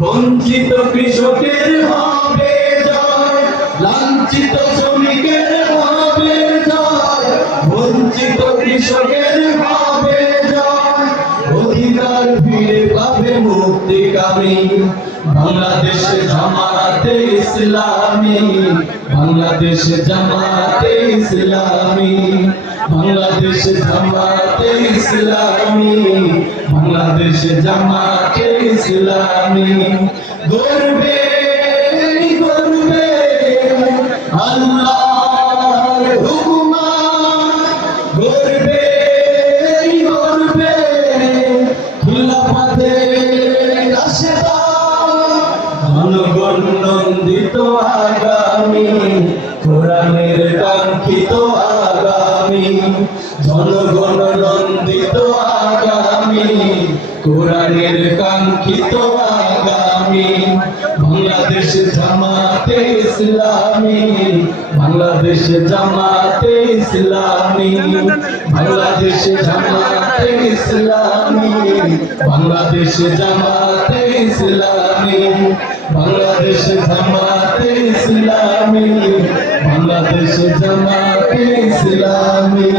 বঞ্চিত কৃষকের হবে জয়, লাঞ্ছিত শ্রমিকের হবে জয়, বঞ্চিত কৃষকের হবে জয়, অধিকার ফিরে পাবে মুক্তিকামী বাংলাদেশ জামাতে ইসলামী, বাংলাদেশ জামাতে ইসলামী, বাংলাদেশ জামাতে ইসলামী, বাংলাদেশ জামাতে ইসলামী। গর্বে গর্বে আল্লাহর হুকুমাত, গর্বে গর্বে খিলাফতের রাশেদাত, জনগণ নন্দিত আগামী কোরআনের কাঙ্ক্ষিত আগামী, জনগণ নন্দিত আগামী কোরআনের কাঙ্ক্ষিত আগামী। বাংলাদেশ জামাতে ইসলামী, বাংলাদেশ জামাতে ইসলামী, বাংলাদেশ জামাতে ইসলামী, বাংলাদেশ জামাতে ইসলামী, বাংলাদেশ জামাতে ইসলামী, বাংলাদেশ জামাতে ইসলামী।